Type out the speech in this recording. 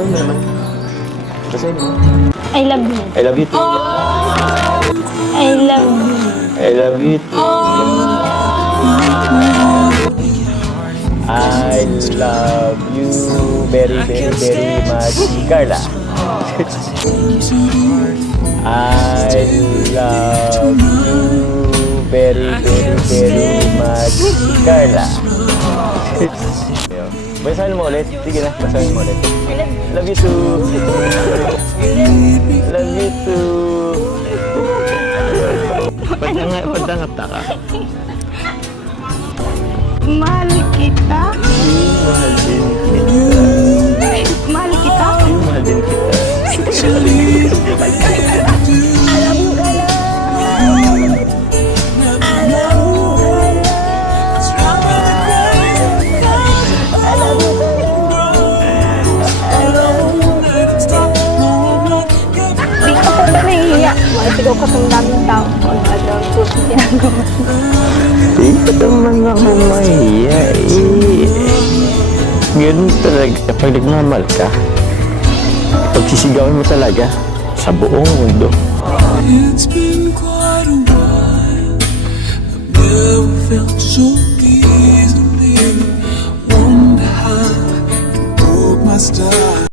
Basahin mo naman. Basahin mo. I love you. I love you too. I love you. I love you too. I love you very, very, very much, Carla. I love you very, very, very much, Carla. Basahin mo ulit. Sige na, basahin mo ulit. Love you too. Love you too. Pagdangap ka. Mahal kita. Mahal din kita. Mahal kita. Mahal din kita. Alam mo ka lang. Alam mo ka lang. Alam mo ka lang. Di ka pa ba nahihiya? Sigaw ka sa daming tao. Ano ang puso ginagawa? Di ka naman ako mahiya eh. Ganun talaga kapag nagmamahal ka. Pagsisigawan mo talaga sa buong mundo. It's been quite a while. I've never felt so